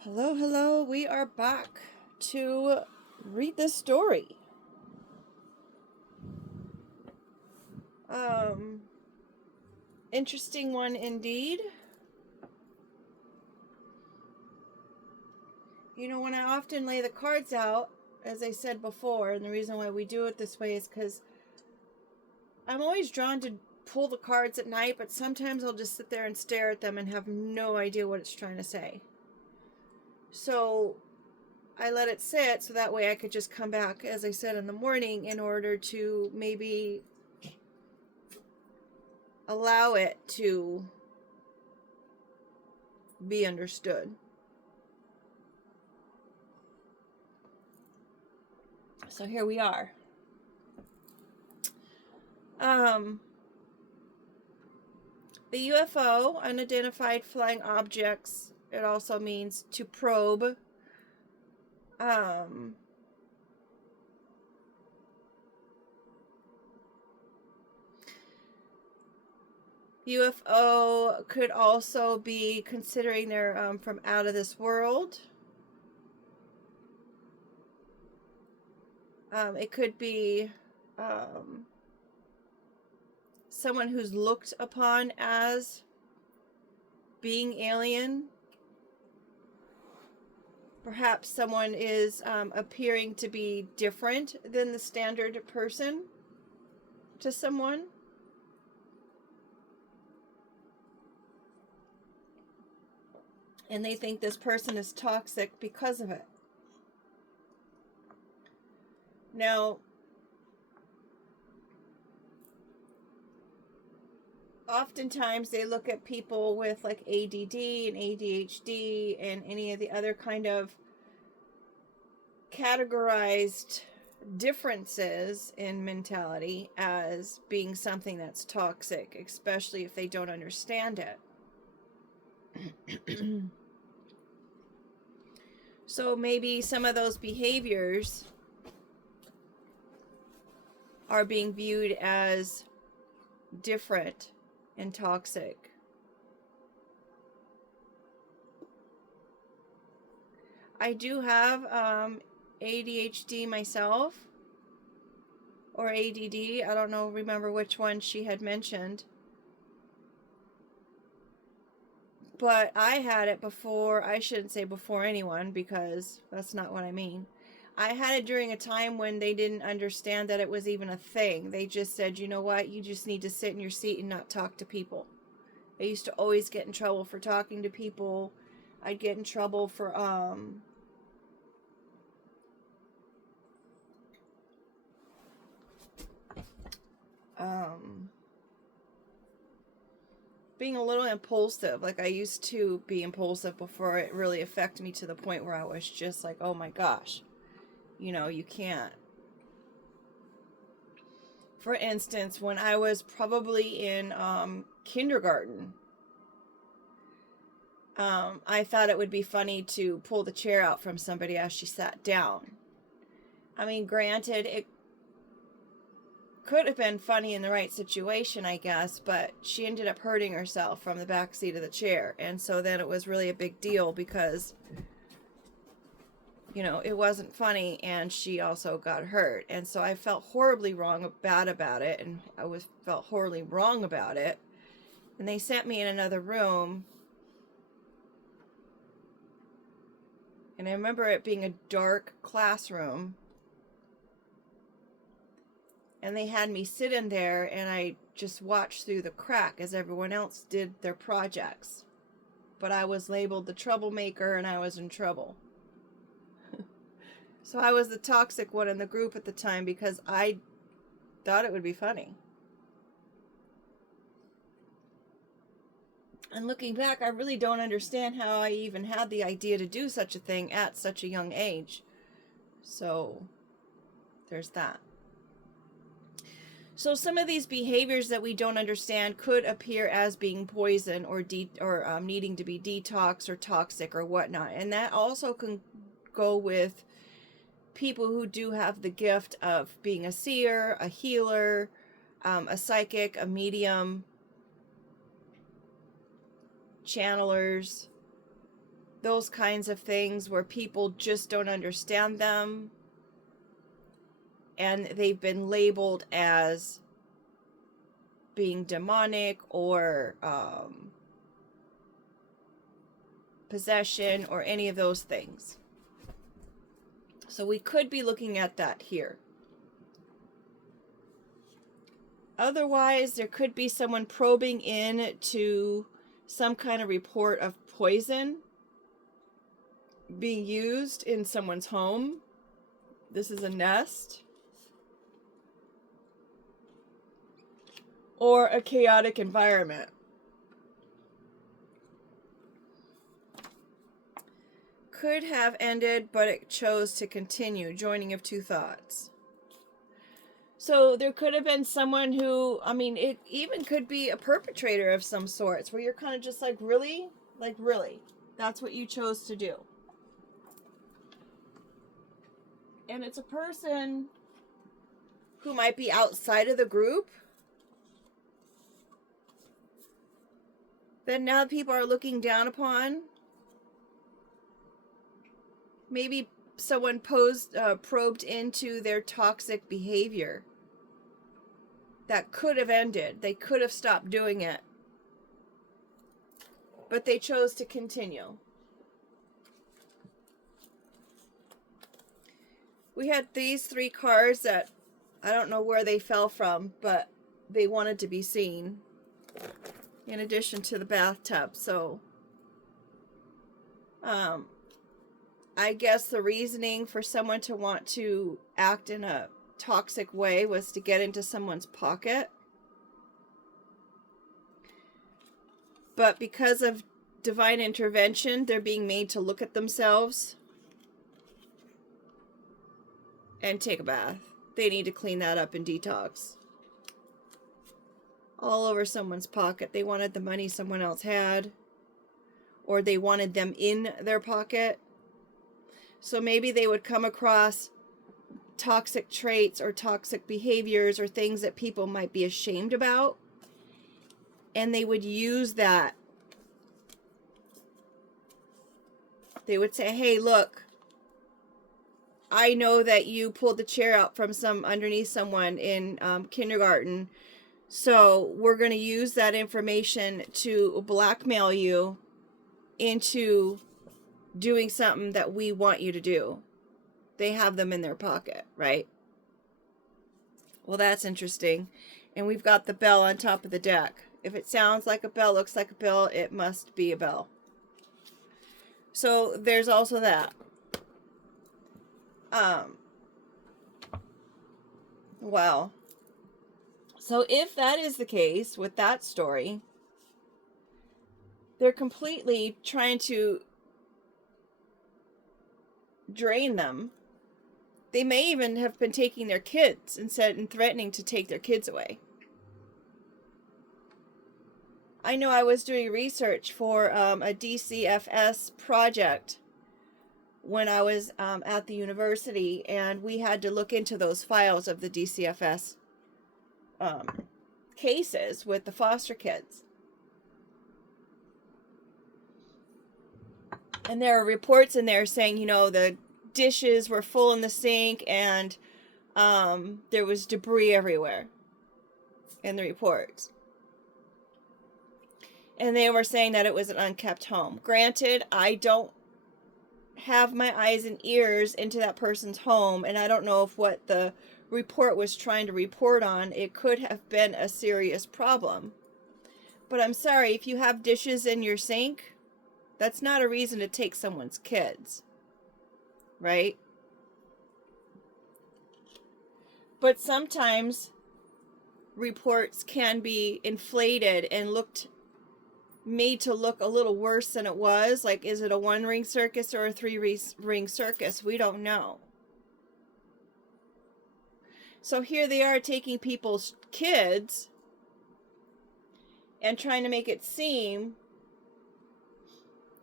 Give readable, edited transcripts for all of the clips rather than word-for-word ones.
Hello, hello. We are back to read this story. Um, Interesting one indeed. You know, when I often lay the cards out, as I said before, and the reason why we do it this way is because I'm always drawn to pull the cards at night, but sometimes I'll just sit there and stare at them and have no idea what it's trying to say. So I let it sit so that way I could just come back, as I said, in the morning in order to maybe allow it to be understood. So here we are. The UFO, unidentified flying objects, it also means to probe. UFO could also be considering they're from out of this world. It could be someone who's looked upon as being alien. Perhaps someone is appearing to be different than the standard person to someone. And they think this person is toxic because of it. Now, oftentimes they look at people with like ADD and ADHD and any of the other kind of categorized differences in mentality as being something that's toxic, especially if they don't understand it. So maybe some of those behaviors are being viewed as different and toxic. I do have ADHD myself, or ADD. I don't know, remember which one she had mentioned. But I had it before. I shouldn't say before anyone, because that's not what I mean. I had it during a time when they didn't understand that it was even a thing. They just said, you know what, you just need to sit in your seat and not talk to people. I used to always get in trouble for talking to people. I'd get in trouble for being a little impulsive. Like, I used to be impulsive before it really affected me to the point where I was just like, oh my gosh, you know, you can't. For instance, when I was probably in kindergarten, I thought it would be funny to pull the chair out from somebody as she sat down. I mean, granted, it could have been funny in the right situation, I guess, but she ended up hurting herself from the back seat of the chair. And so then it was really a big deal because, you know, it wasn't funny and she also got hurt. And so I felt horribly bad about it, and felt horribly wrong about it. And they sent me in another room. And I remember it being a dark classroom. And they had me sit in there, and I just watched through the crack as everyone else did their projects. But I was labeled the troublemaker, and I was in trouble. So I was the toxic one in the group at the time because I thought it would be funny. And looking back, I really don't understand how I even had the idea to do such a thing at such a young age. So there's that. So some of these behaviors that we don't understand could appear as being poison or needing to be detox or toxic or whatnot. And that also can go with people who do have the gift of being a seer, a healer, a psychic, a medium, channelers, those kinds of things where people just don't understand them, and they've been labeled as being demonic or possession or any of those things. So we could be looking at that here. Otherwise, there could be someone probing in to some kind of report of poison being used in someone's home. This is a nest. Or a chaotic environment. Could have ended, but it chose to continue. Joining of two thoughts. So there could have been someone who, I mean, it even could be a perpetrator of some sorts, where you're kind of just like, really? Like, really? That's what you chose to do. And it's a person who might be outside of the group. That now people are looking down upon. Maybe someone probed into their toxic behavior. That could have ended. They could have stopped doing it. But they chose to continue. We had these 3 cards that I don't know where they fell from, but they wanted to be seen. In addition to the bathtub. So, I guess the reasoning for someone to want to act in a toxic way was to get into someone's pocket. But because of divine intervention, they're being made to look at themselves and take a bath. They need to clean that up and detox. All over someone's pocket. They wanted the money someone else had, or they wanted them in their pocket. So maybe they would come across toxic traits or toxic behaviors or things that people might be ashamed about, and they would use that. They would say, hey, look, I know that you pulled the chair out from underneath someone in kindergarten. So we're going to use that information to blackmail you into doing something that we want you to do. They have them in their pocket, right? Well, that's interesting. And we've got the bell on top of the deck. If it sounds like a bell, looks like a bell, it must be a bell. So there's also that. Wow. So if that is the case with that story, they're completely trying to drain them. They may even have been taking their kids and threatening to take their kids away. I know I was doing research for a DCFS project when I was at the university, and we had to look into those files of the DCFS cases with the foster kids. And there are reports in there saying, you know, the dishes were full in the sink and there was debris everywhere in the reports. And they were saying that it was an unkept home. Granted, I don't have my eyes and ears into that person's home, and I don't know if what the report was trying to report on, it could have been a serious problem. But I'm sorry, if you have dishes in your sink, that's not a reason to take someone's kids, right? But sometimes reports can be inflated and made to look a little worse than it was. Like, is it a 1-ring circus or a 3-ring circus? We don't know. So here they are taking people's kids and trying to make it seem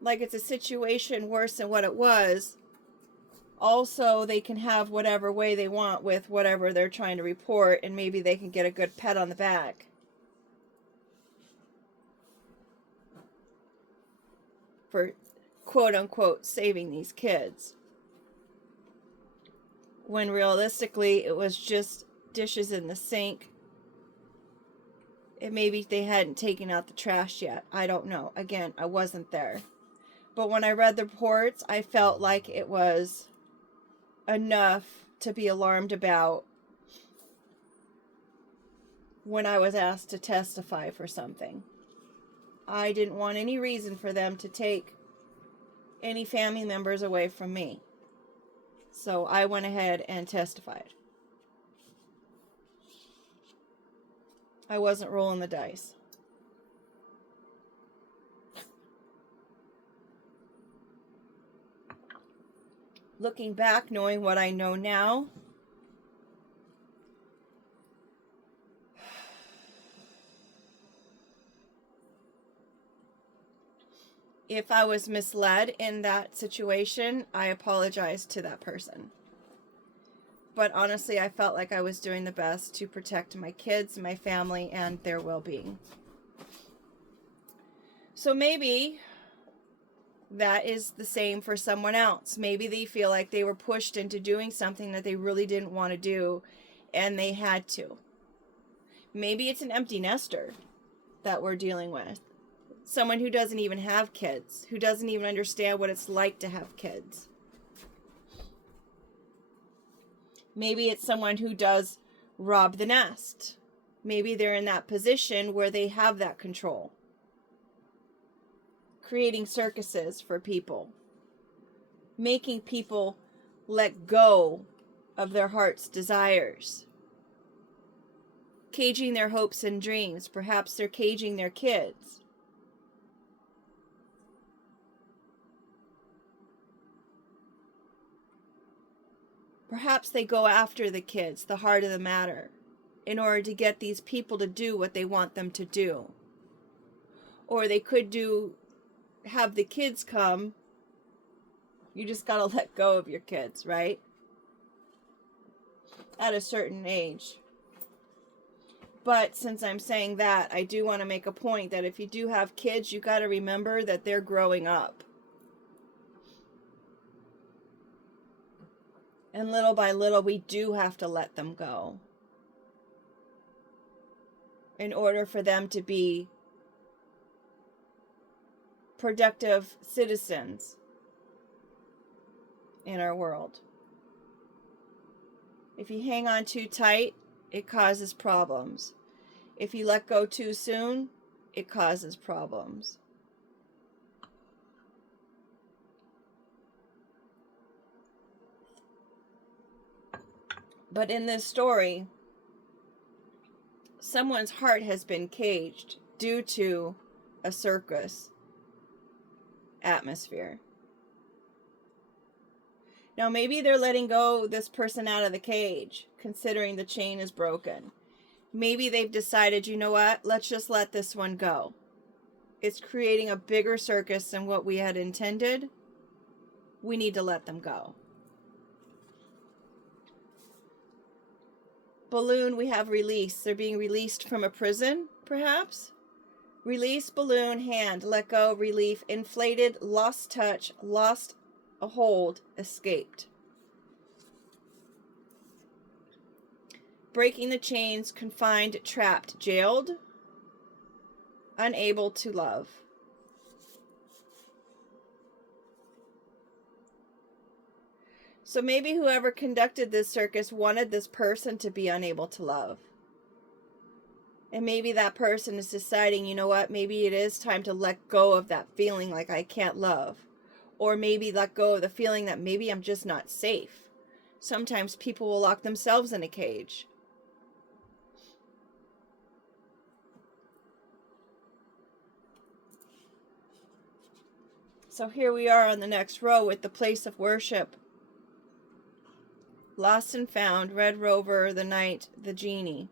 like it's a situation worse than what it was. Also, they can have whatever way they want with whatever they're trying to report, and maybe they can get a good pat on the back. For quote unquote saving these kids, when realistically it was just dishes in the sink. And maybe they hadn't taken out the trash yet. I don't know. Again, I wasn't there. But when I read the reports, I felt like it was enough to be alarmed about when I was asked to testify for something. I didn't want any reason for them to take any family members away from me. So I went ahead and testified. I wasn't rolling the dice. Looking back, knowing what I know now, if I was misled in that situation, I apologize to that person. But honestly, I felt like I was doing the best to protect my kids, my family, and their well-being. So maybe that is the same for someone else. Maybe they feel like they were pushed into doing something that they really didn't want to do, and they had to. Maybe it's an empty nester that we're dealing with. Someone who doesn't even have kids, who doesn't even understand what it's like to have kids. Maybe it's someone who does rob the nest. Maybe they're in that position where they have that control. Creating circuses for people. Making people let go of their heart's desires. Caging their hopes and dreams. Perhaps they're caging their kids. Perhaps they go after the kids, the heart of the matter, in order to get these people to do what they want them to do. Or they could have the kids come. You just gotta let go of your kids, right? At a certain age. But since I'm saying that, I do want to make a point that if you do have kids, you gotta remember that they're growing up. And little by little, we do have to let them go in order for them to be productive citizens in our world. If you hang on too tight, it causes problems. If you let go too soon, it causes problems. But in this story, someone's heart has been caged due to a circus atmosphere. Now, maybe they're letting go this person out of the cage, considering the chain is broken. Maybe they've decided, you know what, let's just let this one go. It's creating a bigger circus than what we had intended. We need to let them go. Balloon, we have release. They're being released from a prison, perhaps? Release, balloon, hand, let go, relief, inflated, lost touch, lost a hold, escaped. Breaking the chains, confined, trapped, jailed, unable to love. So maybe whoever conducted this circus wanted this person to be unable to love. And maybe that person is deciding, you know what, maybe it is time to let go of that feeling like I can't love. Or maybe let go of the feeling that maybe I'm just not safe. Sometimes people will lock themselves in a cage. So here we are on the next row with the place of worship. Lost and found, Red Rover, the Knight, the Genie.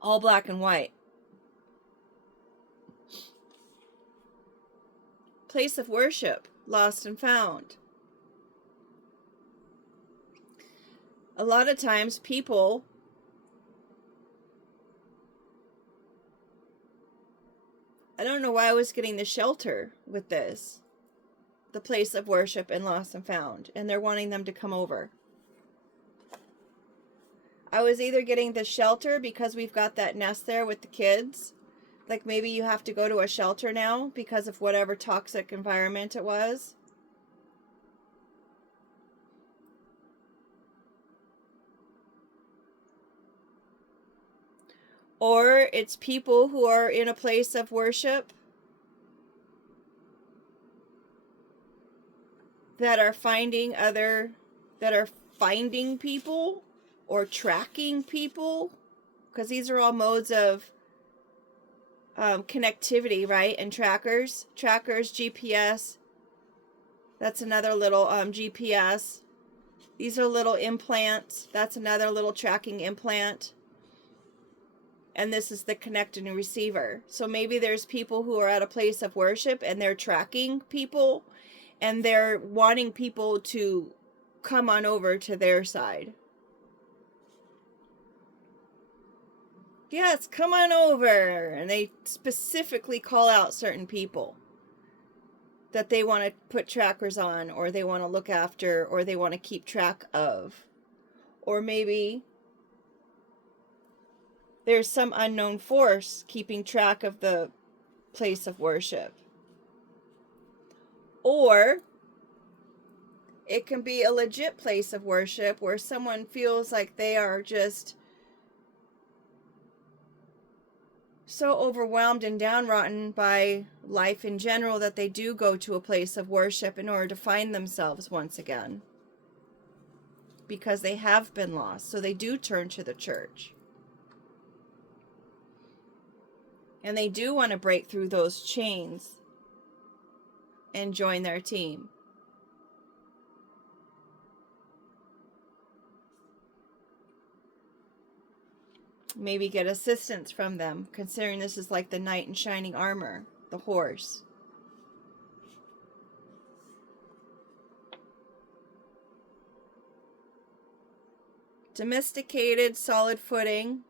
All black and white. Place of worship, lost and found. A lot of times people I don't know why I was getting the shelter with this. The place of worship and lost and found. And they're wanting them to come over. I was either getting the shelter because we've got that nest there with the kids. Like maybe you have to go to a shelter now because of whatever toxic environment it was. Or it's people who are in a place of worship that are finding people or tracking people, because these are all modes of connectivity, right? And trackers, GPS. That's another little GPS. These are little implants. That's another little tracking implant. And this is the connecting receiver. So maybe there's people who are at a place of worship and they're tracking people and they're wanting people to come on over to their side. Yes, come on over. And they specifically call out certain people that they want to put trackers on, or they want to look after, or they want to keep track of. Or maybe there's some unknown force keeping track of the place of worship. Or it can be a legit place of worship where someone feels like they are just so overwhelmed and downtrodden by life in general that they do go to a place of worship in order to find themselves once again. Because they have been lost. So they do turn to the church. And they do want to break through those chains and join their team. Maybe get assistance from them, considering this is like the knight in shining armor, the horse. Domesticated, solid footing,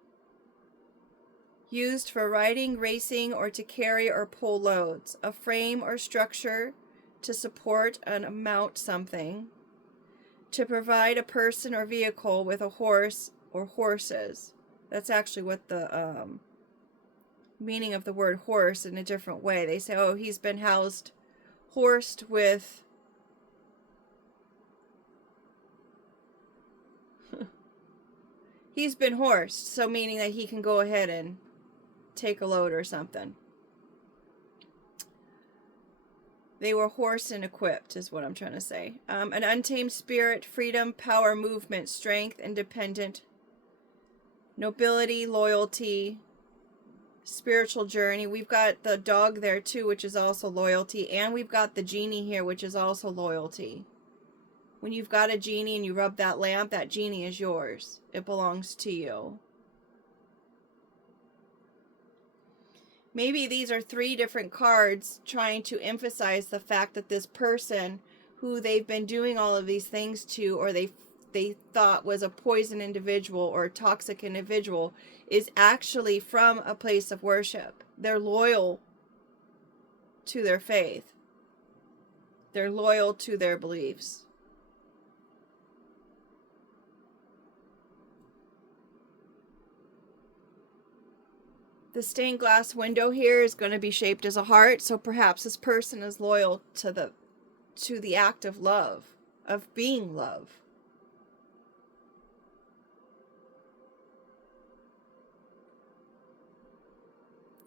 used for riding, racing, or to carry or pull loads. A frame or structure to support and mount something. To provide a person or vehicle with a horse or horses. That's actually what the meaning of the word horse in a different way. They say, oh, he's been horsed with he's been horsed, so meaning that he can go ahead and take a load or something. They were horse and equipped is what I'm trying to say. An untamed spirit, freedom, power, movement, strength, independent, nobility, loyalty, spiritual journey. We've got the dog there too, which is also loyalty. And we've got the genie here, which is also loyalty. When you've got a genie and you rub that lamp, that genie is yours. It belongs to you. Maybe these are 3 different cards trying to emphasize the fact that this person who they've been doing all of these things to, or they thought was a poison individual or a toxic individual, is actually from a place of worship. They're loyal to their faith. They're loyal to their beliefs. The stained glass window here is going to be shaped as a heart, so perhaps this person is loyal to the act of love, of being love.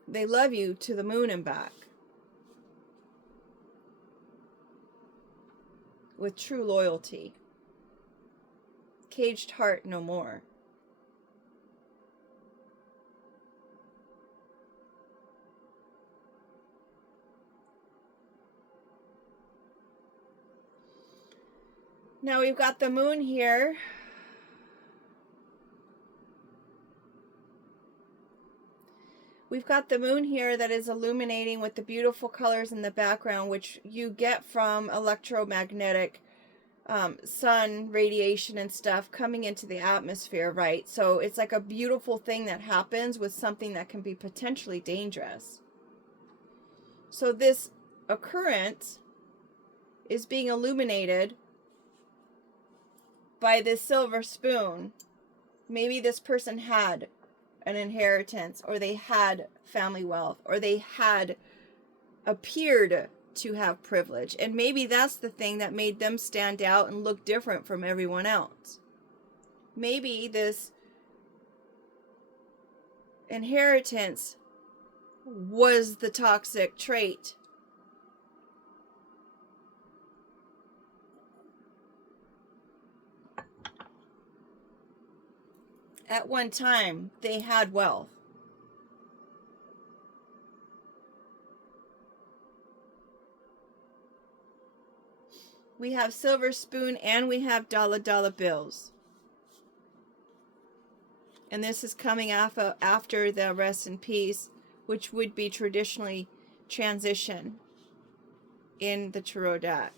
They love you to the moon and back. With true loyalty. Caged heart no more. Now we've got the moon here. We've got the moon here that is illuminating with the beautiful colors in the background, which you get from electromagnetic sun radiation and stuff coming into the atmosphere, right? So it's like a beautiful thing that happens with something that can be potentially dangerous. So this occurrence is being illuminated by this silver spoon. Maybe this person had an inheritance, or they had family wealth, or they had appeared to have privilege. And maybe that's the thing that made them stand out and look different from everyone else. Maybe this inheritance was the toxic trait. At one time, they had wealth. We have silver spoon and we have dollar bills. And this is coming after the rest in peace, which would be traditionally transition in the tarot deck.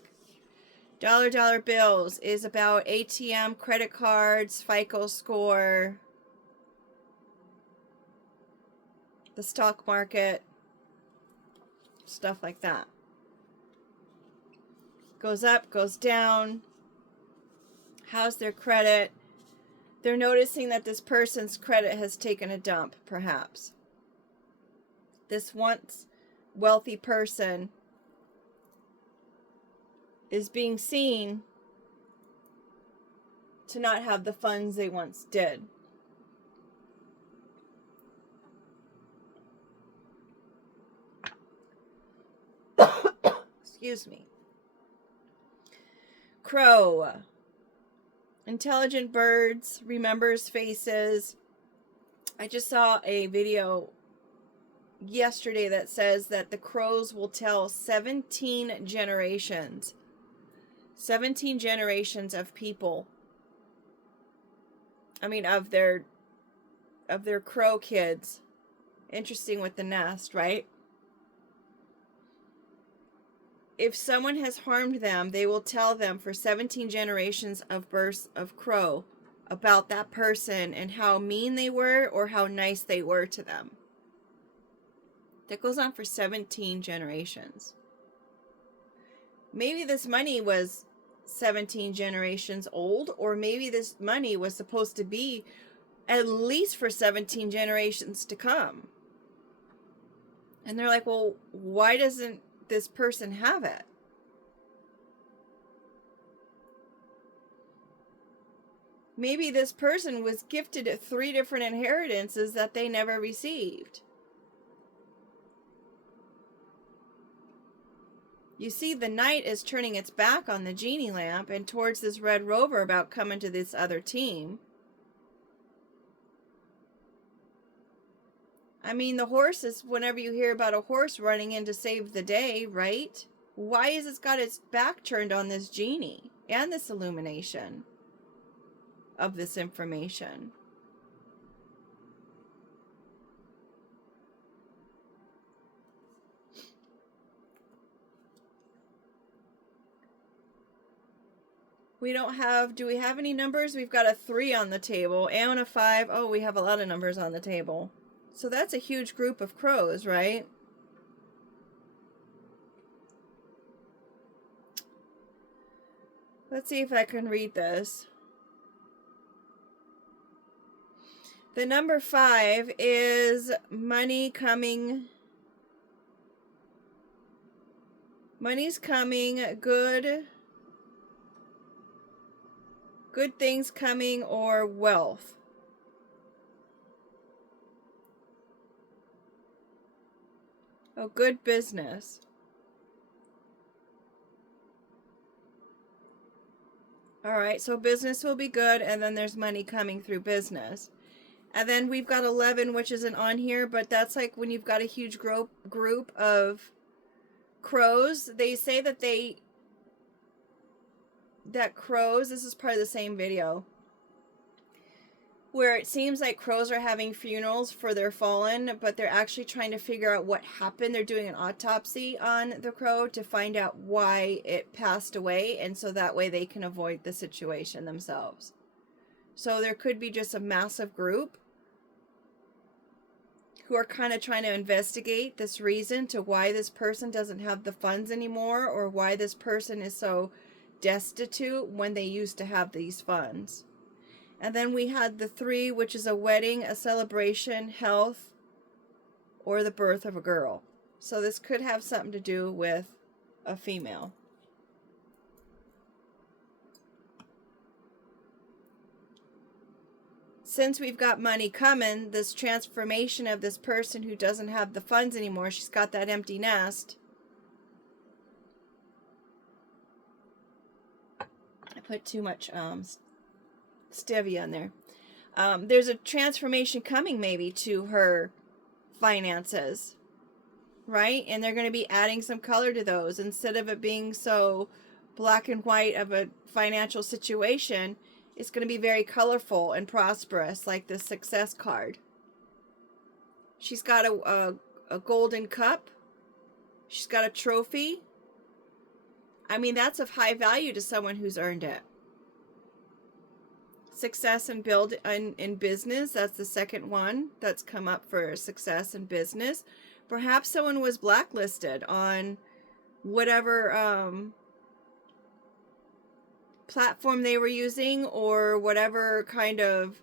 Dollar bills is about ATM, credit cards, FICO score, the stock market, stuff like that. Goes up, goes down. How's their credit? They're noticing that this person's credit has taken a dump, perhaps. This once wealthy person is being seen to not have the funds they once did. Excuse me. Crow. Intelligent birds, remembers faces. I just saw a video yesterday that says that the crows will tell 17 generations. 17 generations of people. I mean, of their crow kids. Interesting with the nest, right? If someone has harmed them, they will tell them for 17 generations of births of crow about that person and how mean they were or how nice they were to them. That goes on for 17 generations. Maybe this money was 17 generations old, or maybe this money was supposed to be at least for 17 generations to come. And they're like, well, why doesn't this person have it? Maybe this person was gifted 3 different inheritances that they never received. You see, the knight is turning its back on the genie lamp and towards this red rover about coming to this other team. I mean, the horse is, whenever you hear about a horse running in to save the day, right? Why has it got its back turned on this genie and this illumination of this information? We don't have, do we have any numbers? We've got a 3 on the table and a 5. Oh, we have a lot of numbers on the table. So that's a huge group of crows, right? Let's see if I can read this. The number 5 is money coming. Money's coming, good things coming, or wealth. Oh, good business. All right, so business will be good, and then there's money coming through business. And then we've got 11, which isn't on here, but that's like when you've got a huge group of crows. They say that crows, this is part of the same video, where it seems like crows are having funerals for their fallen, but they're actually trying to figure out what happened. They're doing an autopsy on the crow to find out why it passed away, and so that way they can avoid the situation themselves. So there could be just a massive group who are kind of trying to investigate this reason to why this person doesn't have the funds anymore, or why this person is so destitute when they used to have these funds. And then we had the 3, which is a wedding, a celebration, health, or the birth of a girl. So this could have something to do with a female. Since we've got money coming, this transformation of this person who doesn't have the funds anymore, she's got that empty nest. I put too much stevia in there. There's a transformation coming maybe to her finances, right? And they're going to be adding some color to those. Instead of it being so black and white of a financial situation, it's going to be very colorful and prosperous, like the success card. She's got a golden cup. She's got a trophy. I mean, that's of high value to someone who's earned it. Success and build in business. That's the second one that's come up for success in business. Perhaps someone was blacklisted on whatever platform they were using, or whatever kind of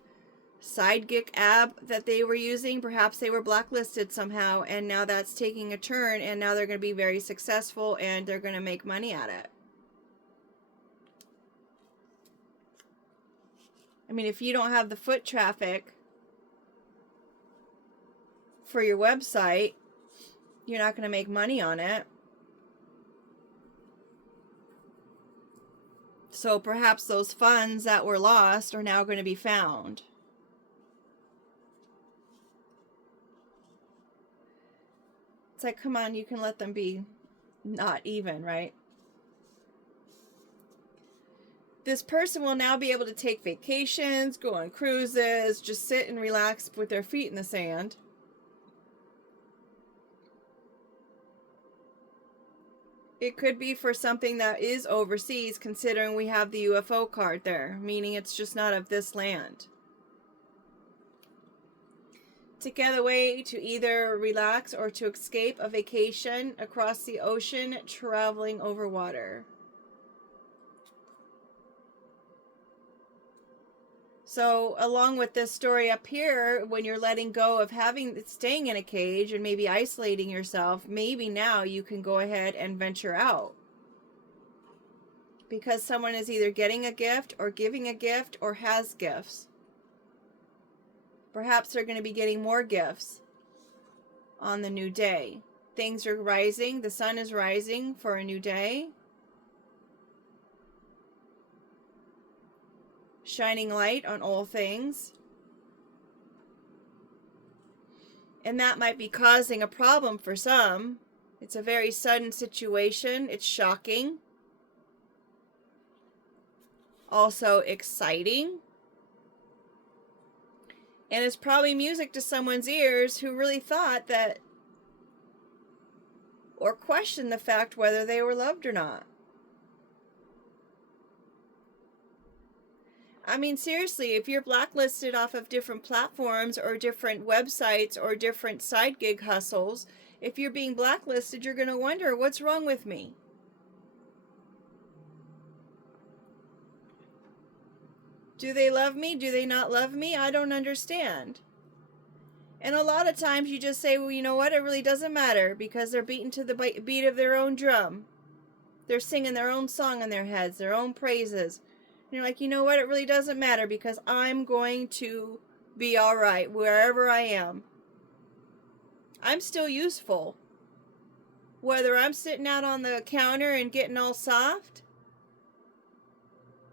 side gig app that they were using. Perhaps they were blacklisted somehow, and now that's taking a turn, and now they're going to be very successful and they're going to make money at it. I mean, if you don't have the foot traffic for your website, you're not going to make money on it. So perhaps those funds that were lost are now going to be found. It's like, come on, you can let them be not even, right? This person will now be able to take vacations, go on cruises, just sit and relax with their feet in the sand. It could be for something that is overseas, considering we have the UFO card there, meaning it's just not of this land. To get away, to either relax or to escape a vacation across the ocean, traveling over water. So along with this story up here, when you're letting go of staying in a cage and maybe isolating yourself, maybe now you can go ahead and venture out. Because someone is either getting a gift or giving a gift or has gifts. Perhaps they're going to be getting more gifts on the new day. Things are rising. The sun is rising for a new day. Shining light on all things. And that might be causing a problem for some. It's a very sudden situation. It's shocking. Also exciting. And it's probably music to someone's ears who really thought that, or questioned the fact whether they were loved or not. I mean, seriously, if you're blacklisted off of different platforms or different websites or different side gig hustles, if you're being blacklisted, you're going to wonder, what's wrong with me? Do they love me? Do they not love me? I don't understand. And a lot of times you just say, well, you know what? It really doesn't matter, because they're beaten to the beat of their own drum. They're singing their own song in their heads, their own praises. And you're like, you know what? It really doesn't matter, because I'm going to be all right wherever I am. I'm still useful. Whether I'm sitting out on the counter and getting all soft,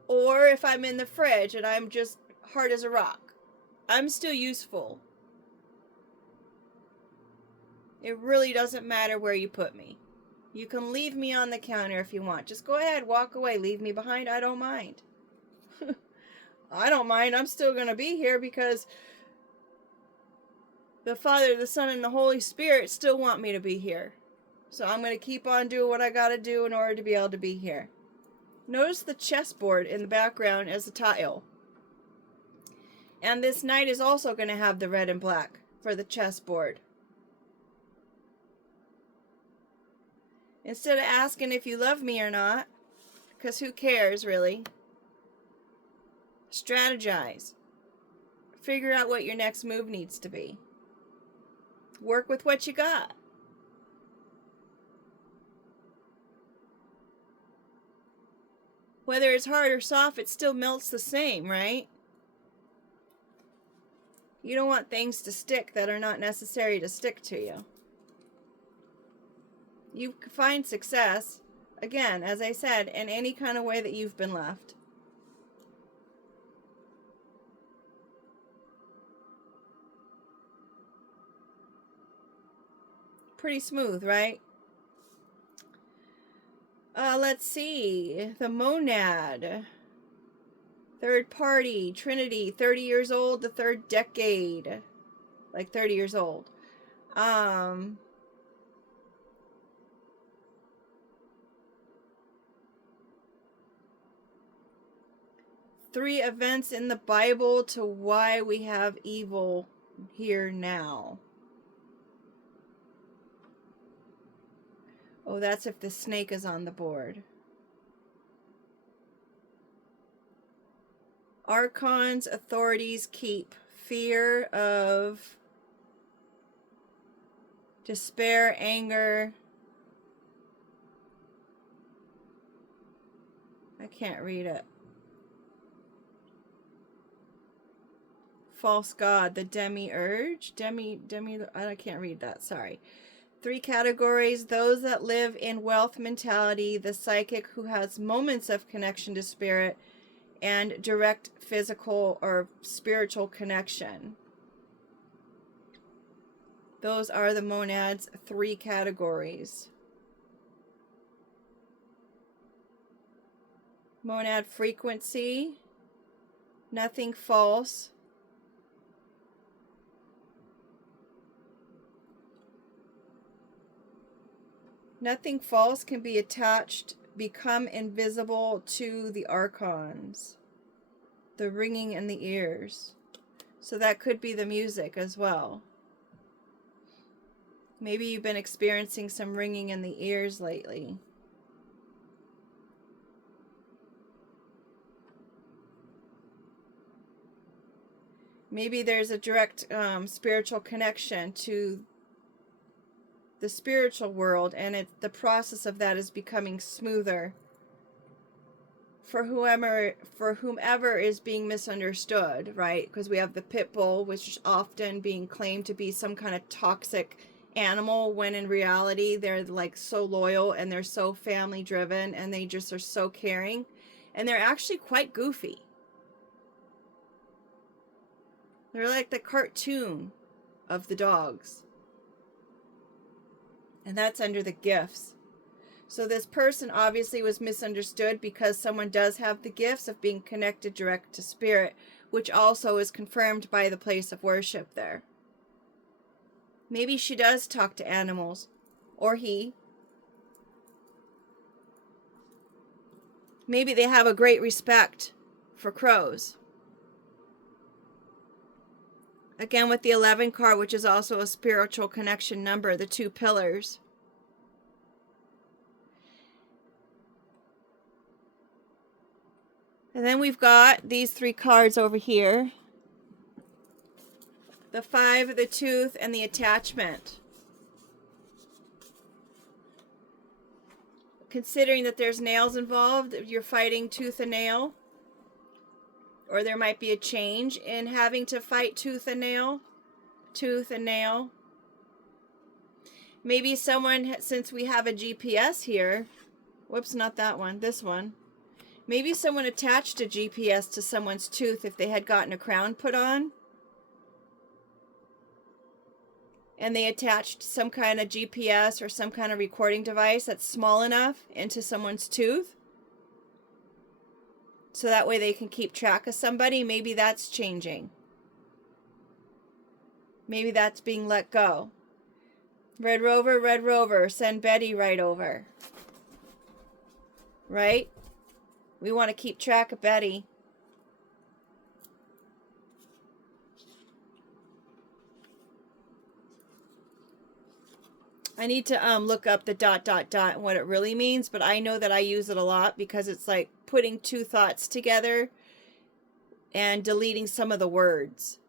or if I'm in the fridge and I'm just hard as a rock, I'm still useful. It really doesn't matter where you put me. You can leave me on the counter if you want. Just go ahead, walk away, leave me behind. I don't mind. I don't mind. I'm still going to be here, because the Father, the Son, and the Holy Spirit still want me to be here. So I'm going to keep on doing what I got to do in order to be able to be here. Notice the chessboard in the background as a tile. And this knight is also going to have the red and black for the chessboard. Instead of asking if you love me or not, because who cares really? Strategize. Figure out what your next move needs to be. Work with what you got. Whether it's hard or soft, it still melts the same, right? You don't want things to stick that are not necessary to stick to you. You find success, again, as I said, in any kind of way that you've been left. Pretty smooth, right? Let's see. The monad. Third party. Trinity. 30 years old. The third decade. Like 30 years old. Three events in the Bible to why we have evil here now. Oh, that's if the snake is on the board. Archons, authorities keep fear of despair, anger. I can't read it. False god, the demiurge. I can't read that, sorry. Three categories: those that live in wealth mentality, the psychic who has moments of connection to spirit, and direct physical or spiritual connection. Those are the monad's three categories. Monad frequency, nothing false. Nothing false can be attached, become invisible to the archons. The ringing in the ears. So that could be the music as well. Maybe you've been experiencing some ringing in the ears lately. Maybe there's a direct spiritual connection to the spiritual world, and the process of that is becoming smoother for whomever is being misunderstood, right? Because we have the pit bull, which is often being claimed to be some kind of toxic animal, when in reality they're like so loyal and they're so family driven and they just are so caring, and they're actually quite goofy. They're like the cartoon of the dogs. And that's under the gifts. So this person obviously was misunderstood because someone does have the gifts of being connected direct to spirit, which also is confirmed by the place of worship there. Maybe she does talk to animals, or he. Maybe they have a great respect for crows. Again, with the 11 card, which is also a spiritual connection number, the two pillars. And then we've got these three cards over here. The 5, the tooth, and the attachment. Considering that there's nails involved, you're fighting tooth and nail. Or there might be a change in having to fight tooth and nail. Tooth and nail. Maybe someone, since we have a GPS here. Whoops, not that one. This one. Maybe someone attached a GPS to someone's tooth if they had gotten a crown put on. And they attached some kind of GPS or some kind of recording device that's small enough into someone's tooth. So that way they can keep track of somebody. Maybe that's changing. Maybe that's being let go. Red Rover, send Betty right over. Right? We want to keep track of Betty. I need to look up the ... and what it really means, but I know that I use it a lot because it's like putting two thoughts together and deleting some of the words.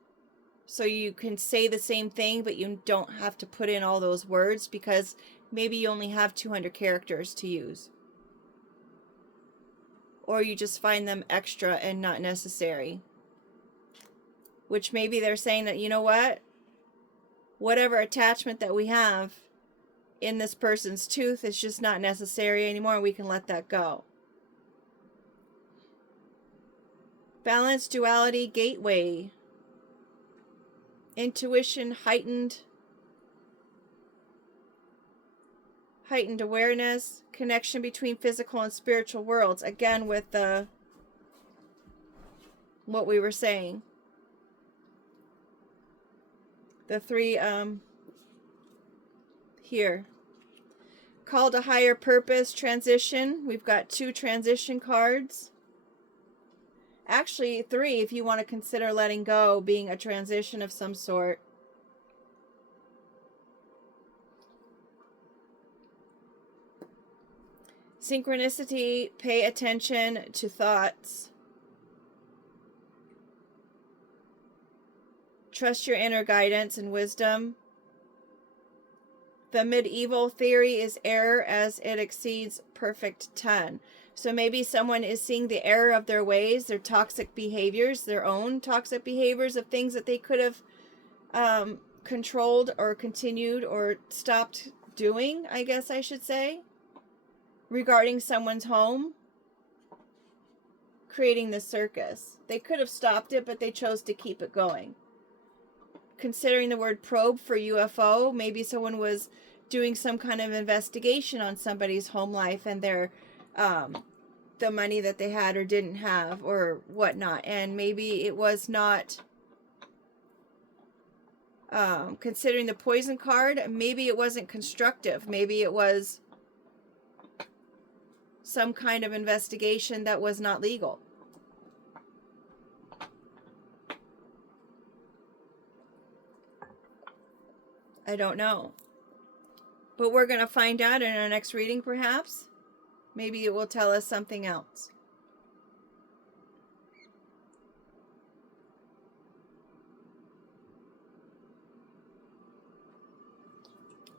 So you can say the same thing, but you don't have to put in all those words because maybe you only have 200 characters to use. Or you just find them extra and not necessary. Which maybe they're saying that, you know what? Whatever attachment that we have in this person's tooth is just not necessary anymore. We can let that go. Balance, duality, gateway. Intuition, heightened awareness, connection between physical and spiritual worlds. Again, with the what we were saying. The three here. Call to higher purpose, transition. We've got 2 transition cards. Actually, 3 if you want to consider letting go being a transition of some sort. Synchronicity, pay attention to thoughts. Trust your inner guidance and wisdom. The medieval theory is error as it exceeds perfect 10. So maybe someone is seeing the error of their ways, their toxic behaviors, their own toxic behaviors of things that they could have controlled or continued or stopped doing, I guess I should say, regarding someone's home, creating this circus. They could have stopped it, but they chose to keep it going. Considering the word probe for UFO, maybe someone was doing some kind of investigation on somebody's home life and their the money that they had or didn't have or whatnot, and maybe it was not considering the poison card, maybe it wasn't constructive. Maybe it was some kind of investigation that was not legal. I don't know. But we're going to find out in our next reading, perhaps. Maybe it will tell us something else.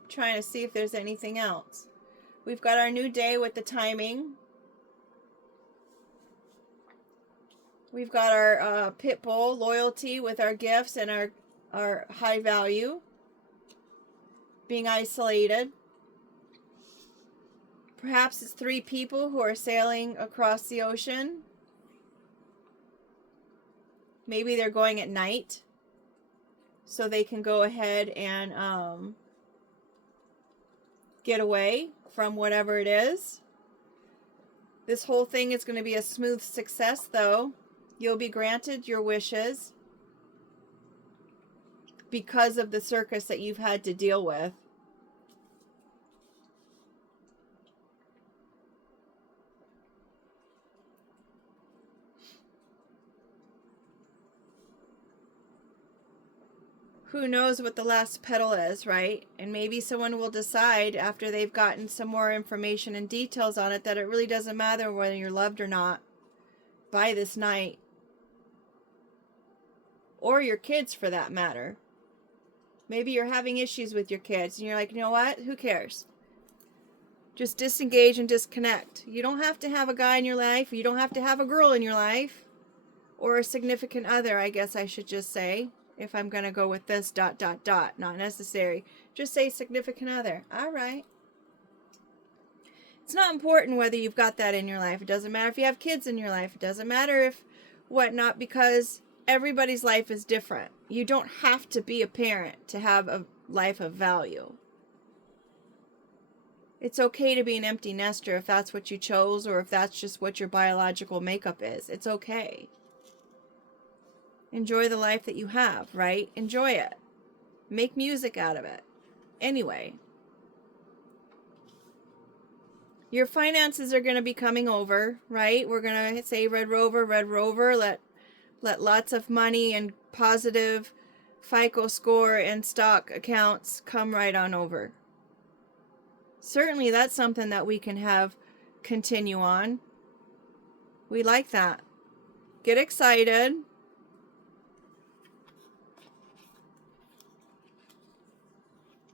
Trying to see if there's anything else. We've got our new day with the timing. We've got our pit bull, loyalty with our gifts and our high value. Being isolated. Perhaps it's 3 people who are sailing across the ocean. Maybe they're going at night so they can go ahead and get away from whatever it is. This whole thing is going to be a smooth success, though. You'll be granted your wishes because of the circus that you've had to deal with. Who knows what the last petal is, right? And maybe someone will decide after they've gotten some more information and details on it that it really doesn't matter whether you're loved or not by this night. Or your kids, for that matter. Maybe you're having issues with your kids and you're like, you know what? Who cares? Just disengage and disconnect. You don't have to have a guy in your life. You don't have to have a girl in your life. Or a significant other, I guess I should just say. If I'm going to go with this ... not necessary. Just say significant other. All right. It's not important whether you've got that in your life. It doesn't matter if you have kids in your life. It doesn't matter if whatnot, because everybody's life is different. You don't have to be a parent to have a life of value. It's okay to be an empty nester if that's what you chose or if that's just what your biological makeup is. It's okay. Enjoy the life that you have, right? Enjoy it. Make music out of it. Anyway. Your finances are going to be coming over, right? We're going to say Red Rover, let lots of money and positive FICO score and stock accounts come right on over. Certainly that's something that we can have continue on. We like that. Get excited.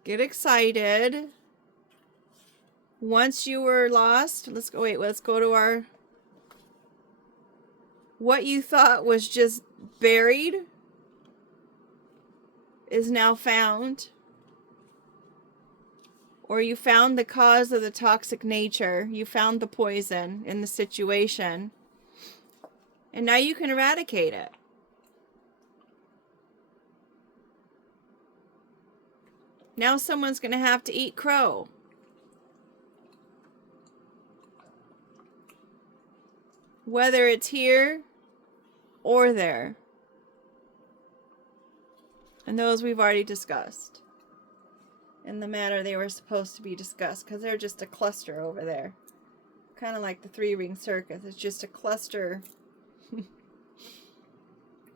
Get excited. Once you were lost, let's go to our, what you thought was just buried is now found. Or you found the cause of the toxic nature. You found the poison in the situation. And now you can eradicate it. Now someone's going to have to eat crow. Whether it's here or there. And those we've already discussed. In the manner they were supposed to be discussed. Because they're just a cluster over there. Kind of like the 3-ring circus. It's just a cluster.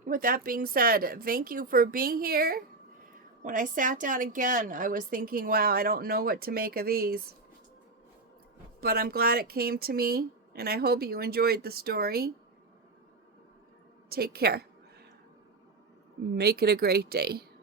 With that being said, thank you for being here. When I sat down again, I was thinking, wow, I don't know what to make of these. But I'm glad it came to me. And I hope you enjoyed the story. Take care. Make it a great day.